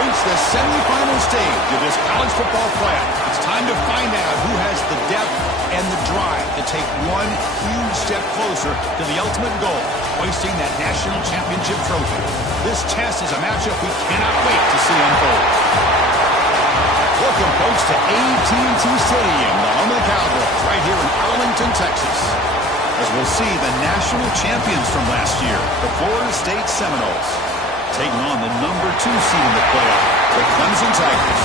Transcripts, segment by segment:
reached the semifinal stage of this college football playoff. It's time to find out who has the depth and the drive to take one huge step closer to the ultimate goal, hoisting that national championship trophy. This test is a matchup we cannot wait to see unfold. Welcome, folks, to M10 Stadium, the home of the Cowboys, right here in Arlington, Texas, as we'll see the national champions from last year, the Florida State Seminoles, taking on the number 2 seed in the playoff, the Clemson Tigers.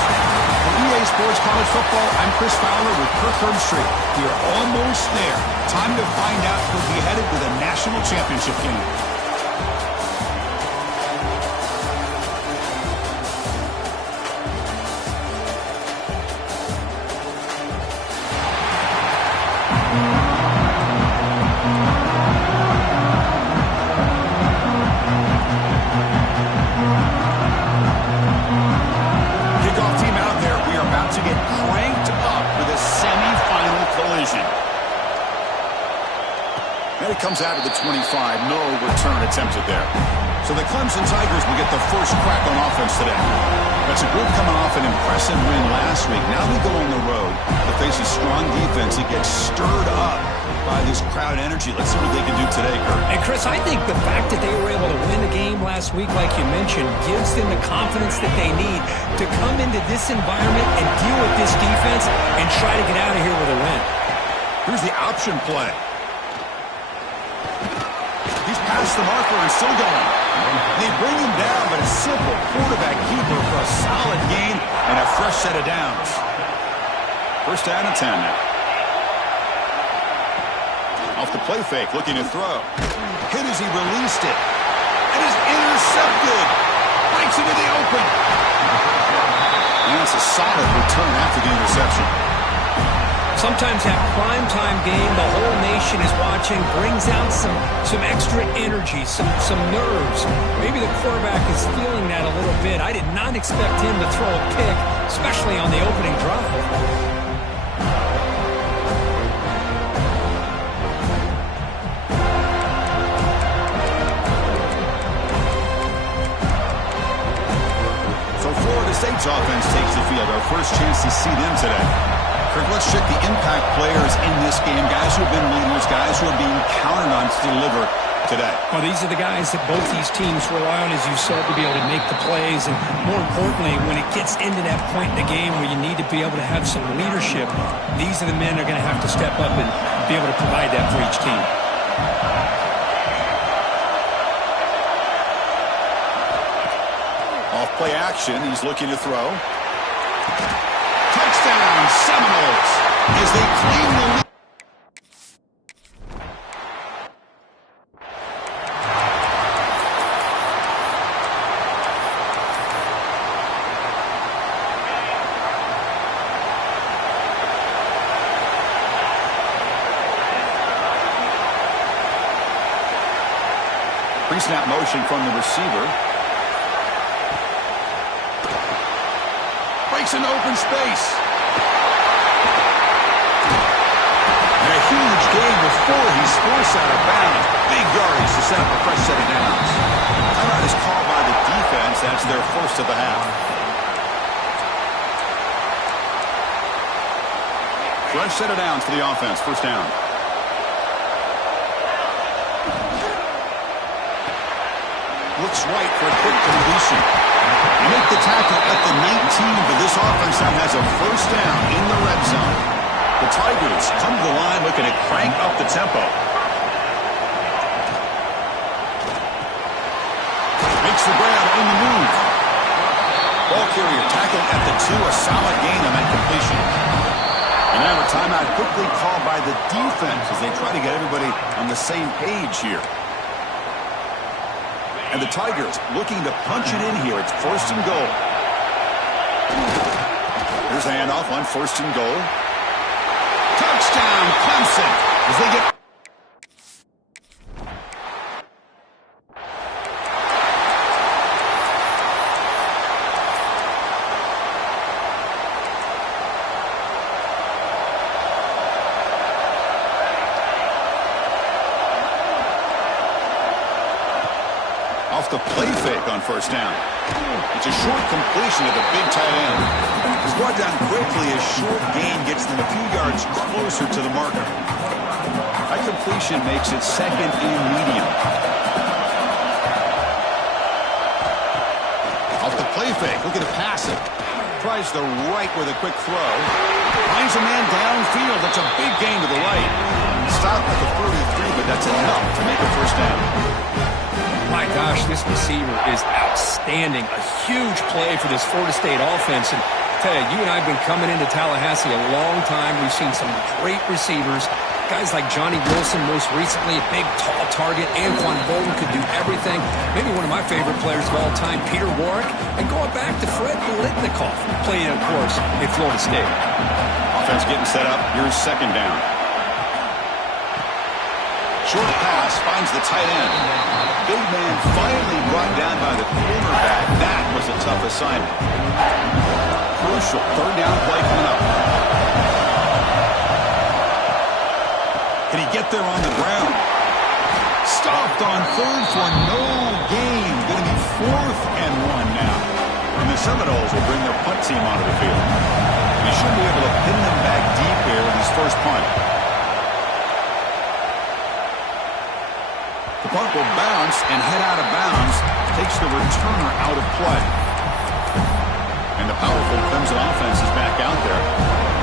For EA Sports College Football, I'm Chris Fowler with Kirk Herbstreit. We are almost there. Time to find out who'll be headed to the national championship game. Comes out of the 25, no return attempted there. So the Clemson Tigers will get the first crack on offense today. That's a group coming off an impressive win last week. Now they go on the road to face a strong defense. It gets stirred up by this crowd energy. Let's see what they can do today, Kurt. And Chris, I think the fact that they were able to win the game last week, like you mentioned, gives them the confidence that they need to come into this environment and deal with this defense and try to get out of here with a win. Here's the option play. Past the marker and still going. They bring him down, but a simple quarterback keeper for a solid gain and a fresh set of downs. First down and 10 now. Off the play fake, looking to throw. Hit as he released it. It is intercepted. Breaks into the open. And it's a solid return after the interception. Sometimes that primetime game, the whole nation is watching, brings out some extra energy, some nerves. Maybe the quarterback is feeling that a little bit. I did not expect him to throw a pick, especially on the opening drive. So Florida State's offense takes the field. Our first chance to see them today. Let's check the impact players in this game, guys who have been leaders, guys who are being counted on to deliver today. Well, these are the guys that both these teams rely on, as you said, to be able to make the plays. And more importantly, when it gets into that point in the game where you need to be able to have some leadership, these are the men that are going to have to step up and be able to provide that for each team. Off play action, he's looking to throw. Touchdown, Seminoles, as they claim the lead. Pre-snap motion from the receiver. Breaks into open space. And a huge gain before he's forced out of bounds. Big yardage to set up a fresh set of downs. Timeout is called by the defense. That's their first of the half. Fresh set of downs for the offense. First down. Looks right for a quick completion. They make the tackle at the 19, but this offense now has a first down in the red zone. The Tigers come to the line looking to crank up the tempo. Makes the grab on the move. Ball carrier tackled at the 2, a solid gain on that completion. And now a timeout quickly called by the defense as they try to get everybody on the same page here. And the Tigers looking to punch it in here. It's first and goal. Here's a handoff on first and goal. Touchdown, Clemson, as they get... off the play fake on first down. It's a short completion to the big tight end. He's brought down quickly as short gain gets them a few yards closer to the marker. That completion makes it second and medium. Off the play fake, look at the pass it. Tries the right with a quick throw. Finds a man downfield. That's a big gain to the right. Stopped at the 33, but that's enough to make a first down. My gosh, this receiver is outstanding. A huge play for this Florida State offense. And I tell you, you and I have been coming into Tallahassee a long time. We've seen some great receivers. Guys like Johnny Wilson, most recently, a big, tall target. Anquan Bolden could do everything. Maybe one of my favorite players of all time, Peter Warrick. And going back to Fred Biletnikoff, playing, of course, in Florida State. Offense getting set up. Here's second down. Short pass finds the tight end. Big man finally brought down by the cornerback. That was a tough assignment. Crucial third down play coming up. Can he get there on the ground? Stopped on third for no gain. Going to be 4th and 1 now. And the Seminoles will bring their punt team onto the field. He should be able to pin them back deep here with his first punt. The punt will bounce and head out of bounds. Takes the returner out of play. And the powerful Clemson offense is back out there.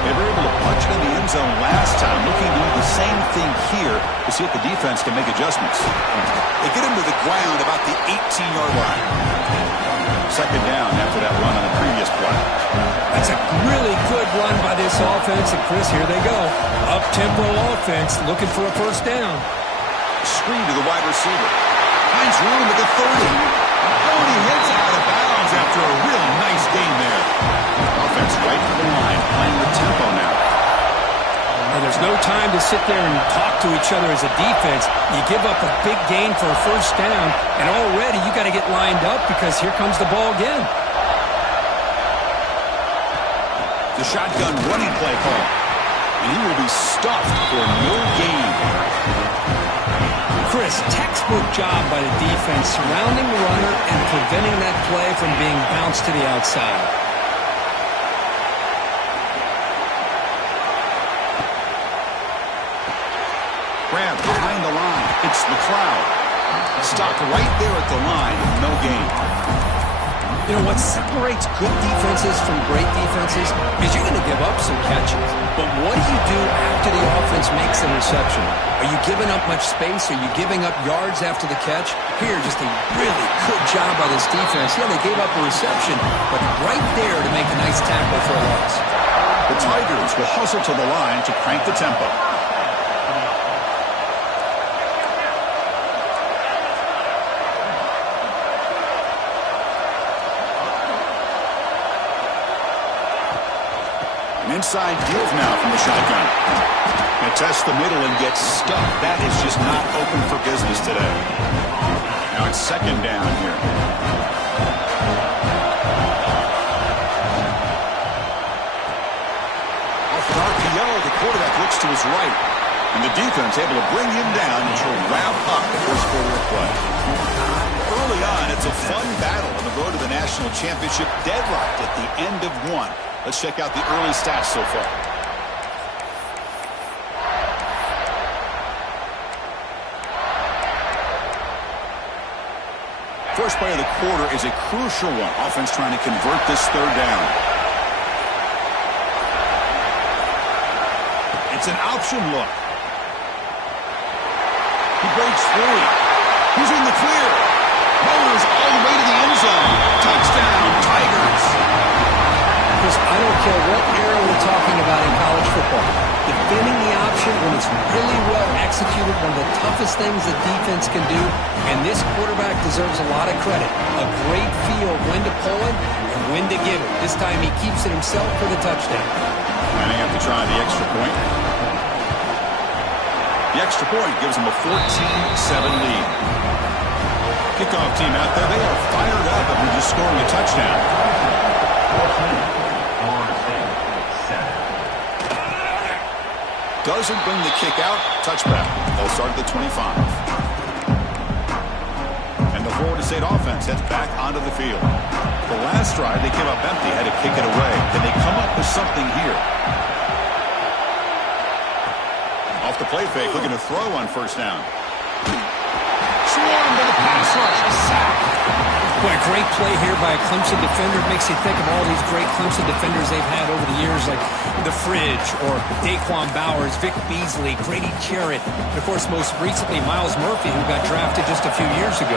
They were able to punch it in the end zone last time. Looking to do the same thing here to see if the defense can make adjustments. They get him to the ground about the 18-yard line. Second down after that run on the previous play. That's a really good run by this offense. And Chris, here they go. Up-tempo offense looking for a first down. Screen to the wide receiver. Finds room at the 30. Oh, he hits out of bounds after a really nice gain there. Offense right for the line, playing with tempo now. And there's no time to sit there and talk to each other as a defense. You give up a big gain for a first down, and already you got to get lined up because here comes the ball again. The shotgun running play call. And he will be stuffed for no gain. Chris, textbook job by the defense surrounding the runner and preventing that play from being bounced to the outside. Grab behind the line. It's McLeod. Stopped right there at the line. No gain. You know, what separates good defenses from great defenses is you're going to give up some catches. But what do you do after the offense makes a reception? Are you giving up much space? Are you giving up yards after the catch? Here, just a really good job by this defense. Yeah, they gave up a reception, but right there to make a nice tackle for a loss. The Tigers will hustle to the line to crank the tempo. Inside give now from the shotgun. They test the middle and get stuck. That is just not open for business today. Now it's second down here. Off an RPO, the quarterback looks to his right. And the defense able to bring him down to wrap up the first quarter of play. Early on, it's a fun battle on the road to the national championship, deadlocked at the end of one. Let's check out the early stats so far. First play of the quarter is a crucial one. Offense trying to convert this third down. It's an option look. He breaks free. He's in the clear. Motors all the way to the end zone. Touchdown, Tigers. I don't care what era we're talking about in college football. Defending the option when it's really well executed, one of the toughest things the defense can do, and this quarterback deserves a lot of credit. A great feel of when to pull it and when to give it. This time he keeps it himself for the touchdown. Lining up to try the extra point. The extra point gives them a 14-7 lead. Kickoff team out there, they are fired up after just scoring a touchdown. Doesn't bring the kick out. Touchback. They'll start at the 25. And the Florida State offense heads back onto the field. The last drive, they came up empty, had to kick it away. Can they come up with something here? Off the play fake, looking to throw on first down. Swarmed to the pass rush, a sack. Boy, a great play here by a Clemson defender. It makes you think of all these great Clemson defenders they've had over the years, like The Fridge or Daquan Bowers, Vic Beasley, Grady Jarrett, and of course most recently Miles Murphy, who got drafted just a few years ago.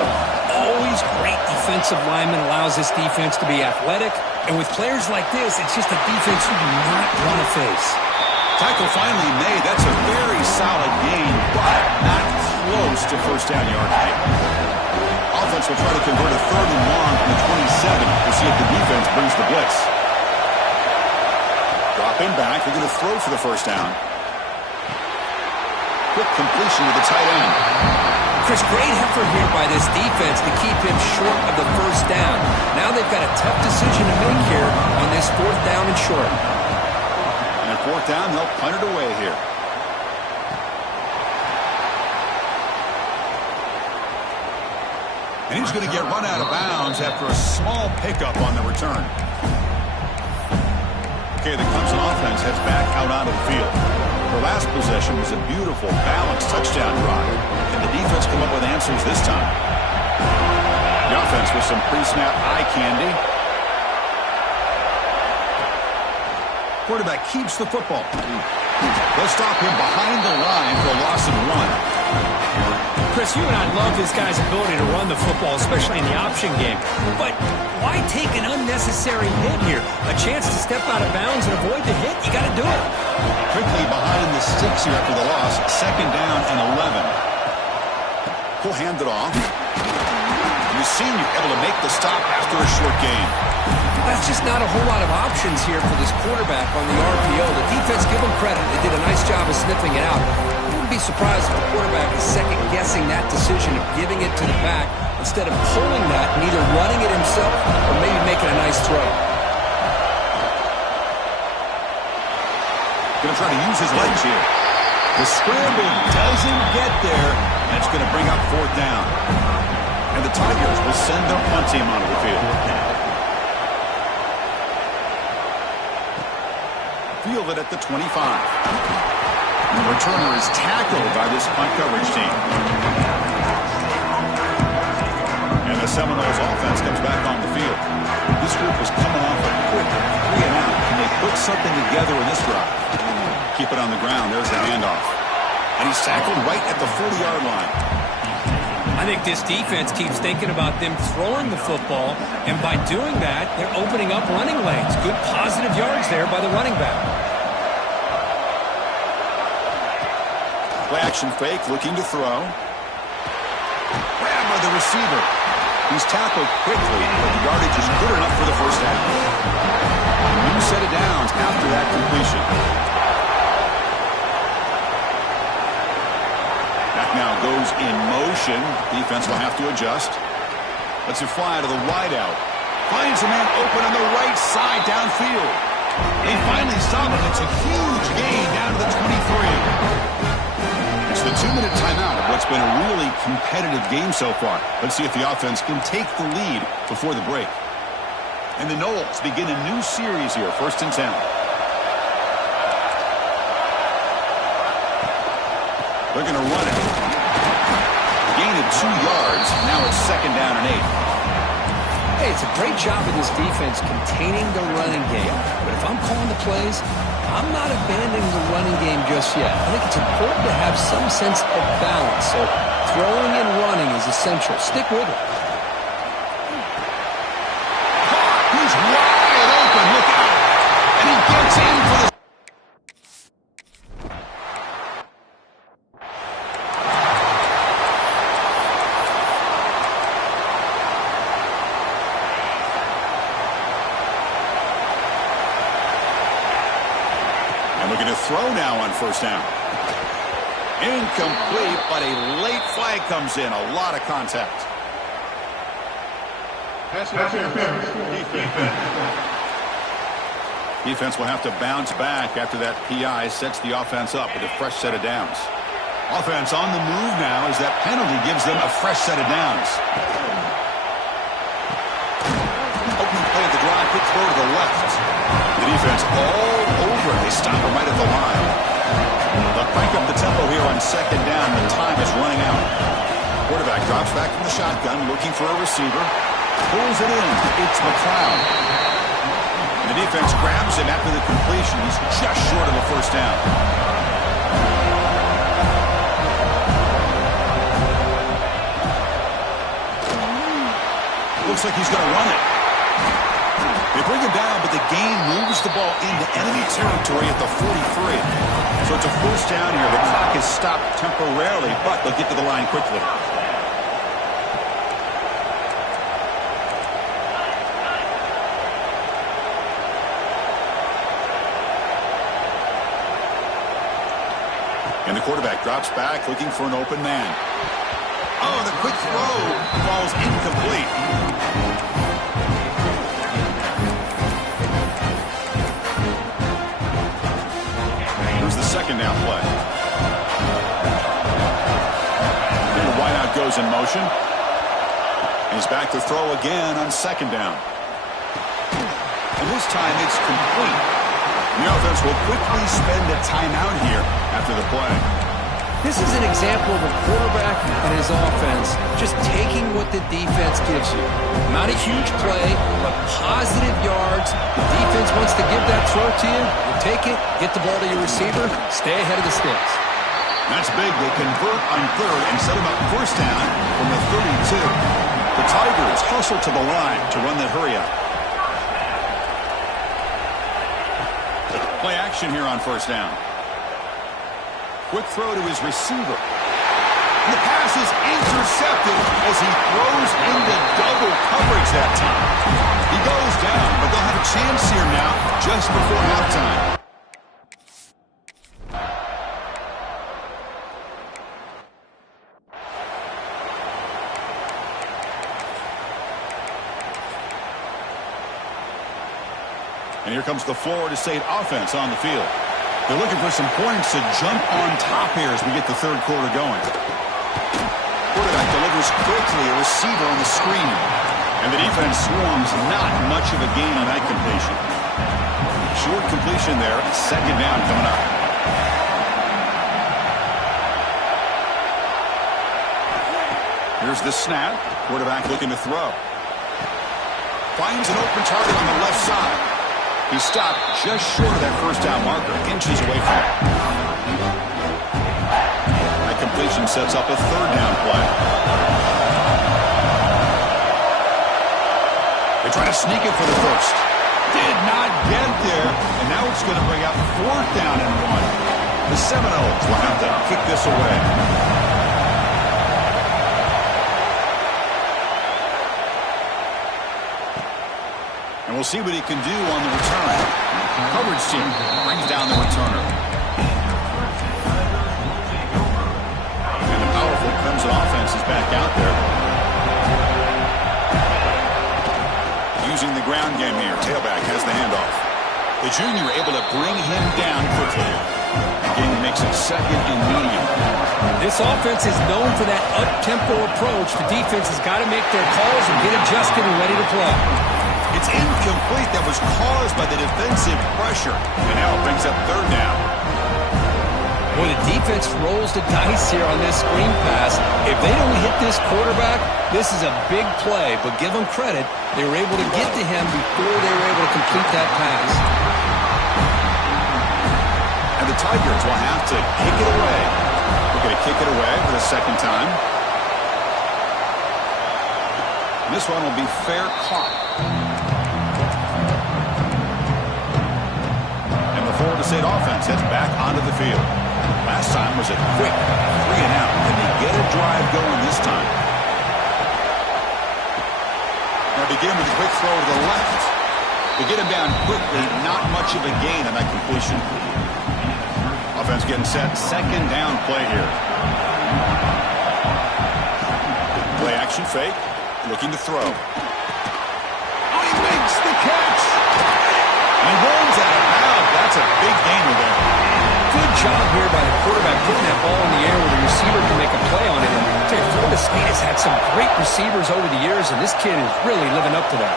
Always great defensive lineman, allows this defense to be athletic, and with players like this, it's just a defense you do not want to face. Tackle finally made. That's a very solid gain, but not close to first down yardage. Offense will try to convert a 3rd and long from the 27 to see if the defense brings the blitz. Dropping back. They're going to throw for the first down. Quick completion to the tight end. Chris, great effort here by this defense to keep him short of the first down. Now they've got a tough decision to make here on this 4th down and short. And 4th down, they'll punt it away here. And he's going to get run out of bounds after a small pickup on the return. Okay, the Clemson offense heads back out onto the field. The last possession was a beautiful, balanced touchdown drive. Can the defense come up with answers this time? The offense with some pre-snap eye candy. Quarterback keeps the football. They'll stop him behind the line for a loss of 1. Chris, you and I love this guy's ability to run the football, especially in the option game. But why take an unnecessary hit here? A chance to step out of bounds and avoid the hit? You got to do it. Quickly behind the sticks here after the loss. 2nd down and 11. He'll hand it off. The senior able to make the stop after a short gain. That's just not a whole lot of options here for this quarterback on the RPO. The defense, give them credit. They did a nice job of sniffing it out. I wouldn't be surprised if the quarterback is second-guessing that decision of giving it to the back instead of pulling that and either running it himself or maybe making a nice throw. Going to try to use his legs here. The scramble doesn't get there, and it's going to bring up 4th down. And the Tigers will send their punt team onto the field. Fielded at the 25. The returner is tackled by this punt coverage team. And the Seminoles offense comes back on the field. This group is coming off a quick 3 and out. Can they put something together in this drive? Keep it on the ground. There's the handoff. And he's tackled right at the 40-yard line. I think this defense keeps thinking about them throwing the football, and by doing that, they're opening up running lanes. Good positive yards there by the running back. Play action fake, looking to throw. Grab by the receiver. He's tackled quickly, but the yardage is good enough for the first down. A new set of downs after that completion. That now goes in motion. Defense will have to adjust. Lets it fly to the wideout. Finds a man open on the right side downfield. They finally stop him. It's a huge gain down to the 23. It's the 2-minute timeout of what's been a really competitive game so far. Let's see if the offense can take the lead before the break. And the Noles begin a new series here, 1st and 10. They're going to run it. Gain of 2 yards. Now it's 2nd down and 8. Hey, it's a great job of this defense containing the running game. But if I'm calling the plays, I'm not abandoning the running game just yet. I think it's important to have some sense of balance. So throwing and running is essential. Stick with it. He's wide open. Look out. And he gets in for the... Looking to throw now on first down. Incomplete, but a late flag comes in. A lot of contact. Defense will have to bounce back after that PI sets the offense up with a fresh set of downs. Offense on the move now as that penalty gives them a fresh set of downs. throw to the left. The defense all over. They stop him right at the line. They'll crank up the tempo here on second down. The time is running out. Quarterback drops back from the shotgun, looking for a receiver. Pulls it in. It's McLeod. The defense grabs him after the completion. He's just short of a first down. Looks like he's going to run it. They bring him down, but the gain moves the ball into enemy territory at the 43. So it's a first down here. The clock is stopped temporarily, but they'll get to the line quickly. And the quarterback drops back, looking for an open man. Oh, the quick throw falls incomplete. Here's the second down play. And the wideout goes in motion. He's back to throw again on second down. And this time it's complete. The offense will quickly spend a timeout here after the play. This is an example of a quarterback and his offense just taking what the defense gives you. Not a huge play, but positive yards. The defense wants to give that throw to you. You take it, get the ball to your receiver, stay ahead of the sticks. That's big. They convert on third and set him up first down from the 32. The Tigers hustle to the line to run the hurry up. Play action here on first down. Quick throw to his receiver. And the pass is intercepted as he throws into double coverage that time. He goes down, but they'll have a chance here now just before halftime. And here comes the Florida State offense on the field. They're looking for some points to jump on top here as we get the third quarter going. Quarterback delivers quickly, a receiver on the screen. And the defense swarms, not much of a gain on that completion. Short completion there, second down coming up. Here's the snap. Quarterback looking to throw. Finds an open target on the left side. He stopped just short of that first down marker, inches away from it. That completion sets up a third down play. They try to sneak it for the first. Did not get there, and now it's going to bring up fourth down and one. The Seminoles will have to kick this away. And we'll see what he can do on the return. Coverage team brings down the returner. And the powerful Crimson offense is back out there. Using the ground game here. Tailback has the handoff. The junior able to bring him down quickly. Again, he makes it second and medium. This offense is known for that up-tempo approach. The defense has got to make their calls and get adjusted and ready to play. It's incomplete. That was caused by the defensive pressure. And now it brings up third down. Boy, the defense rolls the dice here on this screen pass. If they don't hit this quarterback, this is a big play. But give them credit. They were able to get to him before they were able to complete that pass. And the Tigers will have to kick it away. We're going to kick it away for the second time. And this one will be fair caught. Florida State offense heads back onto the field. Last time was a quick 3 and out. Can they get a drive going this time? They begin with a quick throw to the left. They get him down quickly. Not much of a gain on that completion. Offense getting set. Second down play here. Play action fake. Looking to throw. Oh, he makes the catch. And he rolls out of bounds. That's a big gainer there. Good job here by the quarterback putting that ball in the air where the receiver can make a play on it. And I tell you, Florida State has had some great receivers over the years, and this kid is really living up to that.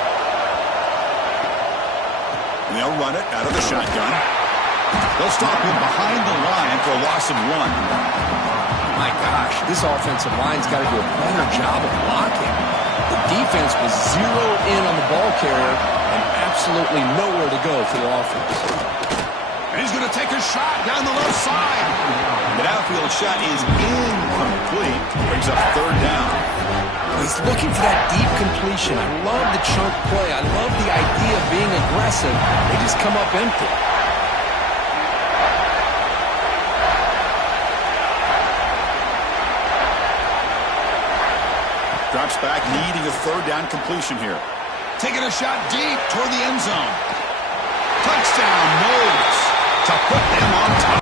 They'll run it out of the shotgun. They'll stop him behind the line for a loss of 1. My gosh, this offensive line's got to do a better job of blocking. The defense was zeroed in on the ball carrier and absolutely nowhere to go for the offense. And he's going to take a shot down the left side. The outfield shot is incomplete. Brings up 3rd down. He's looking for that deep completion. I love the chunk play. I love the idea of being aggressive. They just come up empty. Drops back, needing a 3rd down completion here. Taking a shot deep toward the end zone. Touchdown, Knowles, to put them on top.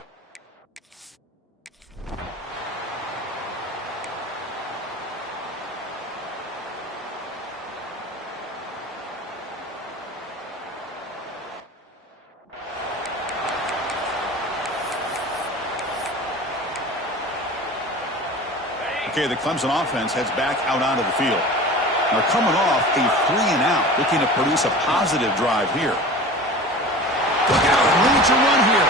Okay, the Clemson offense heads back out onto the field. They're coming off a 3-and-out, looking to produce a positive drive here. Look out, need to run here.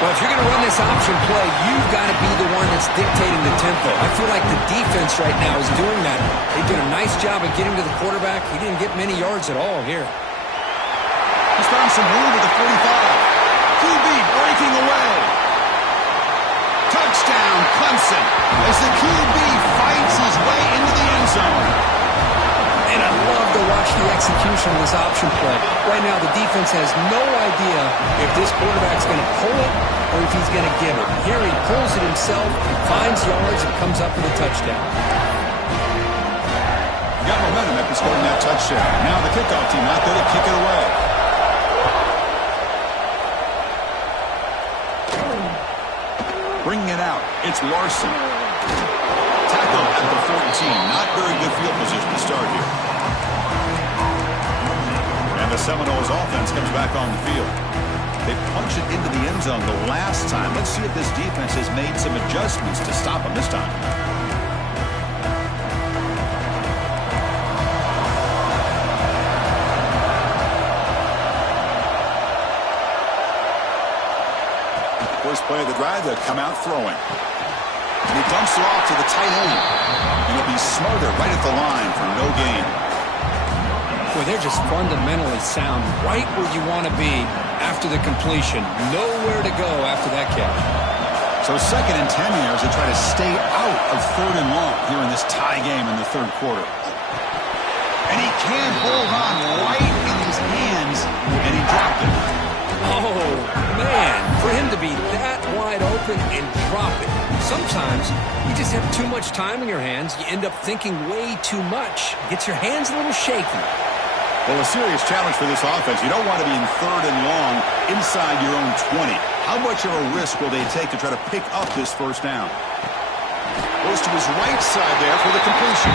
Well, if you're going to run this option play, you've got to be the one that's dictating the tempo. I feel like the defense right now is doing that. They did a nice job of getting to the quarterback. He didn't get many yards at all here. He's found some room at the 45. QB breaking away. Touchdown, Clemson, as the QB fights his way into the end zone. And I love to watch the execution of this option play. Right now, the defense has no idea if this quarterback's going to pull it or if he's going to give it. Here he pulls it himself, finds yards, and comes up with a touchdown. Got momentum after scoring that touchdown. Now the kickoff team out there to kick it away. Bringing it out, it's Larson. Tackle at the 14. Not very good field position to start here. And the Seminoles offense comes back on the field. They punch it into the end zone the last time. Let's see if this defense has made some adjustments to stop them this time. First play of the drive, they'll come out throwing. And he dumps it off to the tight end. And he'll be smothered right at the line for no gain. Boy, they're just fundamentally sound right where you want to be after the completion. Nowhere to go after that catch. So 2nd and 10 here as they try to stay out of 3rd and long here in this tie game in the 3rd quarter. And he can't hold on right in his hands, and he dropped it. Oh, man, for him to be that wide open and drop it. Sometimes you just have too much time in your hands. You end up thinking way too much. Gets your hands a little shaky. Well, a serious challenge for this offense. You don't want to be in 3rd and long inside your own 20. How much of a risk will they take to try to pick up this 1st down? Goes to his right side there for the completion.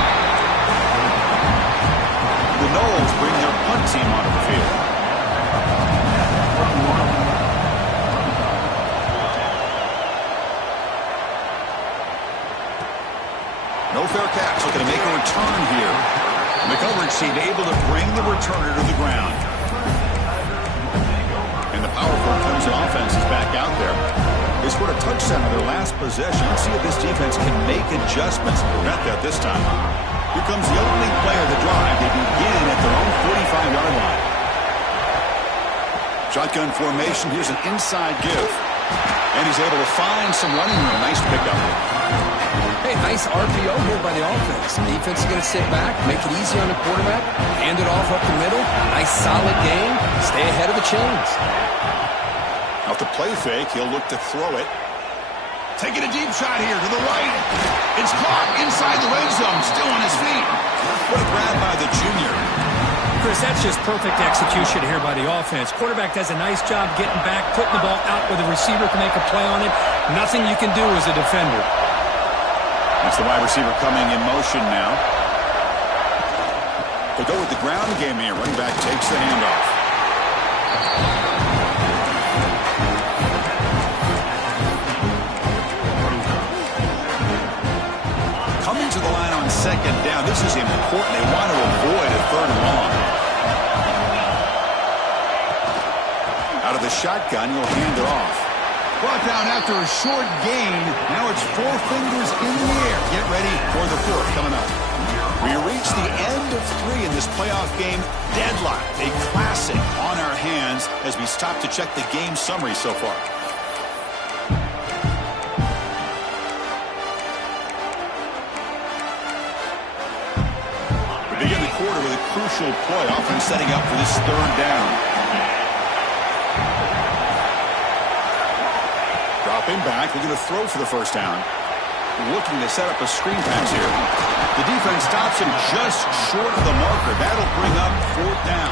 The Noles bring their punt team onto the field. No fair catch, looking to make a return here. And the coverage team able to bring the returner to the ground. And the powerful Clemson offense is back out there. They scored a touchdown on their last possession. Let's see if this defense can make adjustments to prevent that this time. Here comes the opening play of the drive. They begin at their own 45-yard line. Shotgun formation. Here's an inside give. And he's able to find some running room. Nice pickup. Hey, nice RPO here by the offense. Defense is going to sit back, make it easy on the quarterback, hand it off up the middle. Nice solid game. Stay ahead of the chains. Off the play fake, he'll look to throw it. Taking a deep shot here to the right. It's caught inside the red zone, still on his feet. What a grab by the junior. Chris, that's just perfect execution here by the offense. Quarterback does a nice job getting back, putting the ball out where the receiver can make a play on it. Nothing you can do as a defender. That's the wide receiver coming in motion now. They go with the ground game here. Running back takes the handoff. Coming to the line on 2nd down. This is important. They want to avoid a 3rd and long. Out of the shotgun, he'll hand it off. Brought down after a short gain. Now it's 4 fingers in the air. Get ready for the 4th coming up. We reach the end of 3 in this playoff game. Deadlock, a classic on our hands as we stop to check the game summary so far. We begin the quarter with a crucial play, offense setting up for this 3rd down. Dropping back, looking to throw for the 1st down. Looking to set up a screen pass here. The defense stops him just short of the marker. That'll bring up 4th down.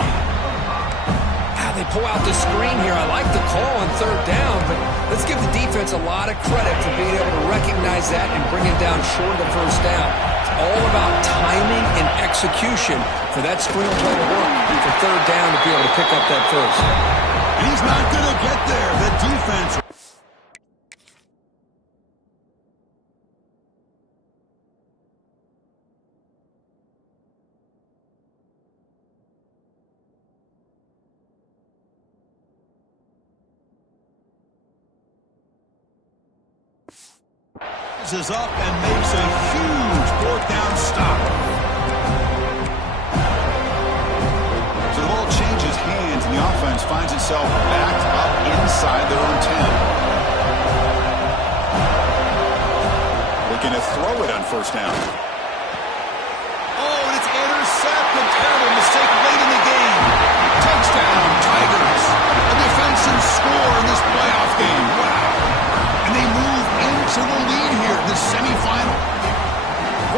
They pull out the screen here. I like the call on 3rd down, but let's give the defense a lot of credit for being able to recognize that and bring it down short of the 1st down. It's all about timing and execution for that screenplay to work for 3rd down to be able to pick up that 1st. And he's not going to get there. The defense... is up and makes a huge 4th down stop. So the ball changes hands and the offense finds itself backed up inside their own 10. Looking to throw it on 1st down. Oh, and it's intercepted. Terrible mistake late in the game. Touchdown, Tigers. A defensive score in this playoff game. Wow. And they move into the lead here in the semifinal.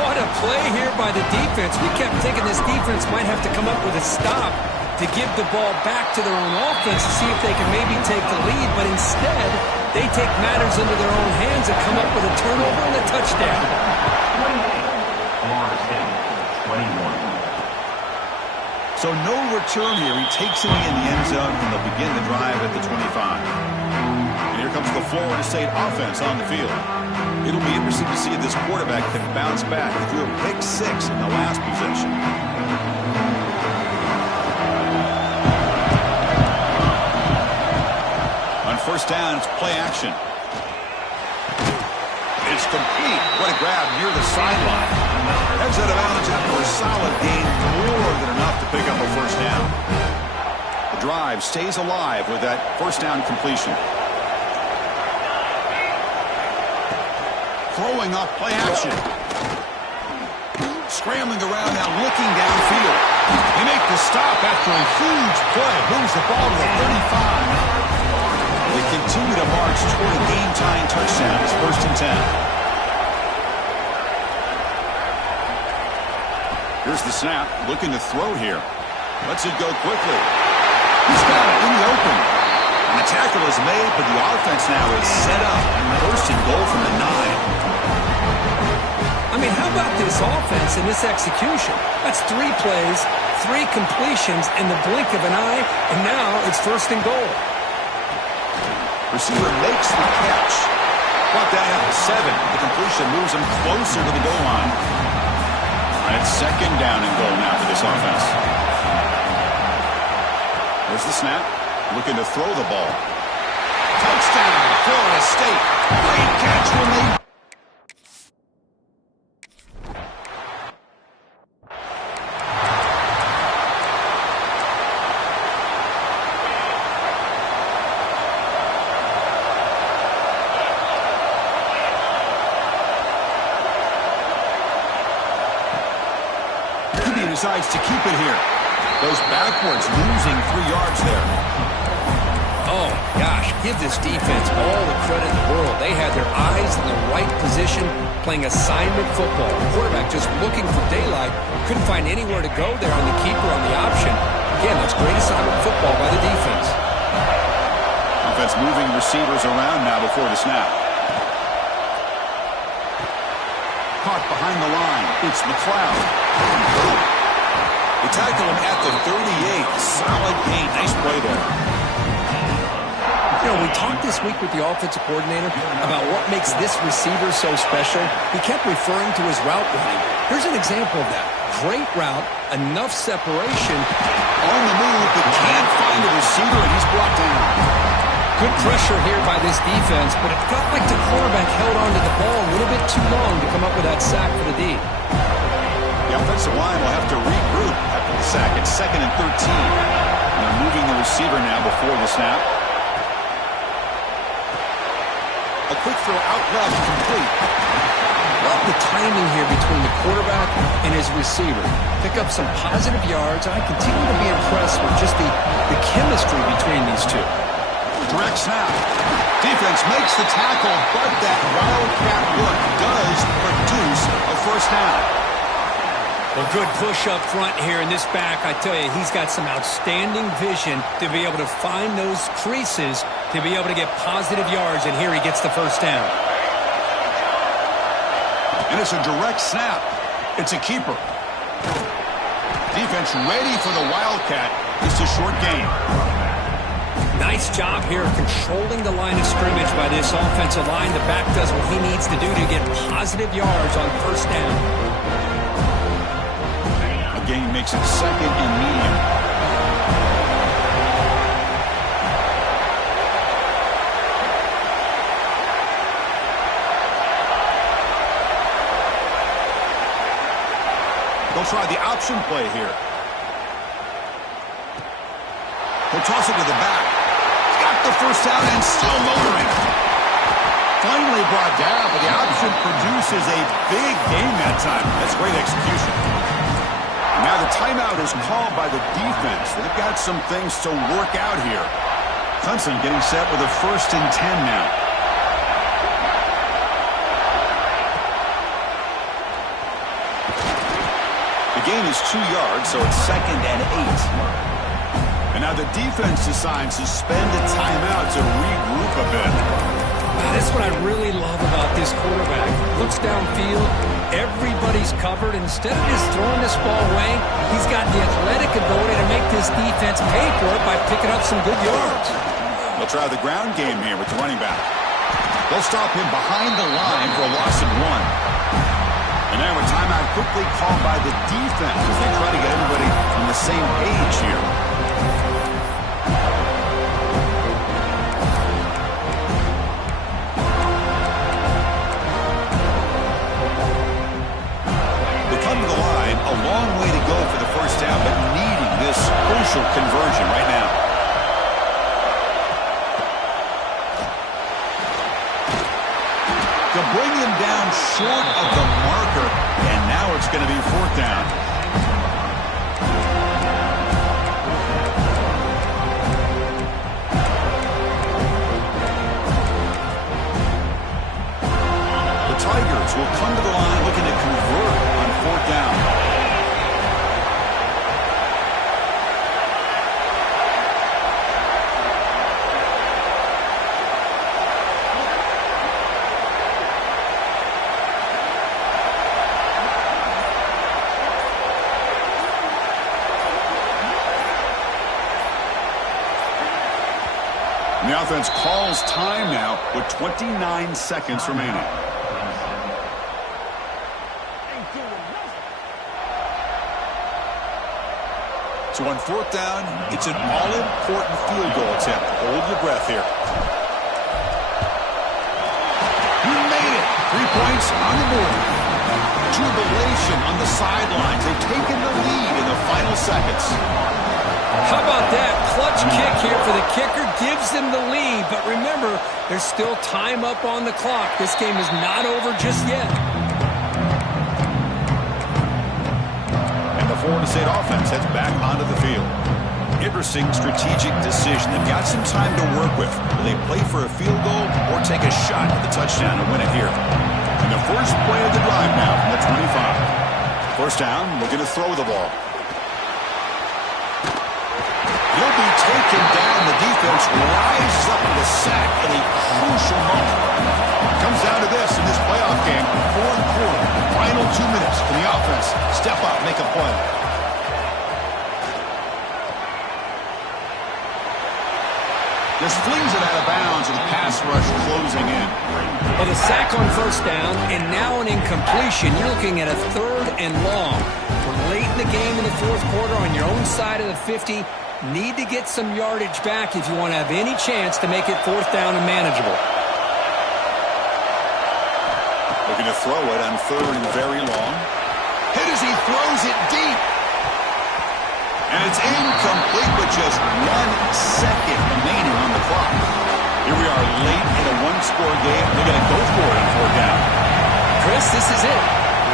What a play here by the defense. We kept thinking this defense might have to come up with a stop to give the ball back to their own offense to see if they can maybe take the lead, but instead they take matters into their own hands and come up with a turnover and a touchdown. 21. So no return here. He takes it in the end zone, and they'll begin the drive at the 25. Here comes the Florida State offense on the field. It'll be interesting to see if this quarterback can bounce back. He threw a pick 6 in the last possession. On 1st down, it's play action. It's complete. What a grab near the sideline. Heads out of bounds after a solid gain, more than enough to pick up a 1st down. The drive stays alive with that 1st down completion. Throwing off play action. Scrambling around now, looking downfield. They make the stop after a huge play. Moves the ball to the 35. They continue to march toward a game-tying touchdown. It's 1st and 10. Here's the snap. Looking to throw here. Lets it go quickly. He's got it in the open. And the tackle is made, but the offense now is set up. 1st and goal from the 9. I mean, how about this offense and this execution? That's 3 plays, 3 completions in the blink of an eye, and now it's 1st and goal. Receiver makes the catch. Brought down at the 7. The completion moves him closer to the goal line. And it's 2nd down and goal now for this offense. There's the snap. Looking to throw the ball. Touchdown, Florida State. Great catch when they... decides to keep it here. Goes backwards, losing 3 yards there. Oh, gosh, give this defense all the credit in the world. They had their eyes in the right position, playing assignment football. The quarterback just looking for daylight. Couldn't find anywhere to go there on the keeper on the option. Again, that's great assignment football by the defense. Offense moving receivers around now before the snap. Caught behind the line. It's McLeod. They tackle him at the 38. Solid gain. Nice play there. You know, we talked this week with the offensive coordinator about what makes this receiver so special. He kept referring to his route running. Here's an example of that. Great route, enough separation. On the move, but can't find a receiver, and he's brought down. Good pressure here by this defense, but it felt like the quarterback held on to the ball a little bit too long to come up with that sack for the D. The offensive line will have to regroup after the sack. It's 2nd and 13. And they're moving the receiver now before the snap. A quick throw out left, complete. Love the timing here between the quarterback and his receiver. Pick up some positive yards, and I continue to be impressed with just the chemistry between these two. Direct snap. Defense makes the tackle, but that wildcat look does produce a first down. Well, good push up front here in this back. I tell you, he's got some outstanding vision to be able to find those creases, to be able to get positive yards, and here he gets the first down. And it's a direct snap. It's a keeper. Defense ready for the wildcat. It's a short gain. Nice job here controlling the line of scrimmage by this offensive line. The back does what he needs to do to get positive yards on first down. A gain makes it 2nd and medium. They'll try the option play here. He'll toss it to the back. Got the first down and still motoring. Finally brought down, but the option produces a big gain that time. That's great execution. Now the timeout is called by the defense. They've got some things to work out here. Clemson getting set with a 1st and 10 now. The gain is 2 yards, so it's 2nd and 8. And now the defense decides to spend a timeout to regroup a bit. That's what I really love about this quarterback. Looks downfield, everybody's covered. Instead of just throwing this ball away, he's got the athletic ability to make this defense pay for it by picking up some good yards. They'll try the ground game here with the running back. They'll stop him behind the line for a loss of 1. And now a timeout quickly called by the defense as they try to get everybody on the same page here. A long way to go for the first down, but needing this crucial conversion right now. To bring him down short of the marker, and now it's going to be 4th down. The Tigers will come to the line looking to convert on 4th down. And the offense calls time now with 29 seconds remaining. So on 4th down, it's an all-important field goal attempt. Hold your breath here. He made it. 3 points on the board. Jubilation on the sidelines. They've taken the lead in the final seconds. How about that? Clutch kick here for the kicker. Gives them the lead. But remember, there's still time up on the clock. This game is not over just yet. And the Florida State offense heads back onto the field. Interesting strategic decision. They've got some time to work with. Will they play for a field goal or take a shot at the touchdown and win it here? And the first play of the drive now from the 25. First down, looking to throw the ball. He'll be taken down. The defense rises up with a sack at a crucial moment. Comes down to this in this playoff game. 4th quarter. Final 2 minutes. Can the offense step up, make a play? Just flings it out of bounds with the pass rush closing in. Well, the sack on first down and now an incompletion. You're looking at a 3rd and long. We're late in the game in the 4th quarter on your own side of the 50. Need to get some yardage back if you want to have any chance to make it 4th down and manageable. Looking to throw it on 3rd and very long. Hit as he throws it deep. And it's incomplete with just 1 second remaining on the clock. Here we are late in a one-score game. They're going to go for it on 4th down. Chris, this is it.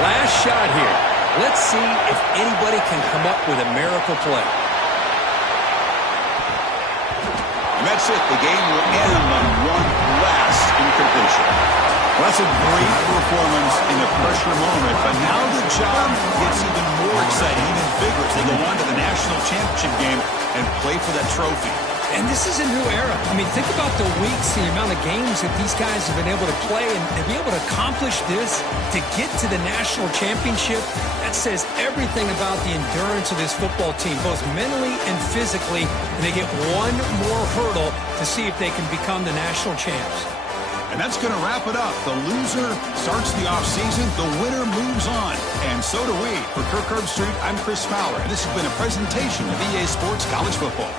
Last shot here. Let's see if anybody can come up with a miracle play. And that's it. The game will end on one last incompletion. Well, that's a great performance in a pressure moment, but now the job gets even more exciting, even bigger as they go on to the national championship game and play for that trophy. And this is a new era. I mean, think about the weeks, the amount of games that these guys have been able to play, and to be able to accomplish this, to get to the national championship, that says everything about the endurance of this football team, both mentally and physically. And they get one more hurdle to see if they can become the national champs. And that's going to wrap it up. The loser starts the offseason. The winner moves on. And so do we. For Kirk Herbstreit, I'm Chris Fowler. And this has been a presentation of EA Sports College Football.